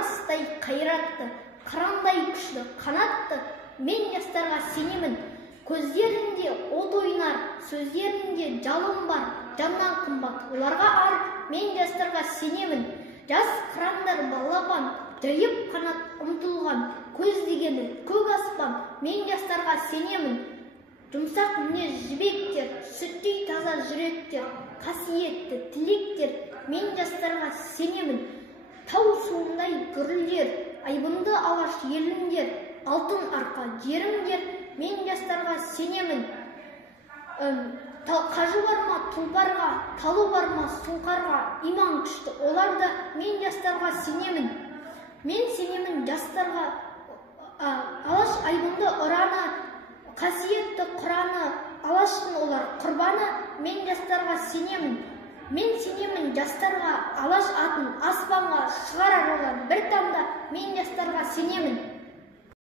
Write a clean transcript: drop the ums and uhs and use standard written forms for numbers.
Арыстай қайратты, қырандай күшті, қанатты, мен жастарға сенемін. Көздерінде от ойнар, сөздерінде жалын бар, жаннан қымбат оларға ар, мен жастарға сенемін. Жас қырандар балапан, жайып қанат ұмтылған, көз дегені көк аспан, мен жастарға сенемін. Жұмсақ мінез жібектер, сүттей таза жүректер, қасиетті тілектер, мен жастарға сенемін. Тау суындай гүрілдер, айбынды алаш еліңдер, алтын арқа жеріңдер, мен жастарға сенемін. Қажы бар ма тұлпарға, талу бар ма сұңқарға, иман күшті оларда, мен жастарға сенемін. Мен сенемін жастарға, алаш айбынды ұраны, қасиетті құраны, алаштың олар құрбаны, мен жастарға сенемін. Мен сенемін жастарға, алаш атын аспанға шығарар олар бір таңда, мен жастарға сенемін.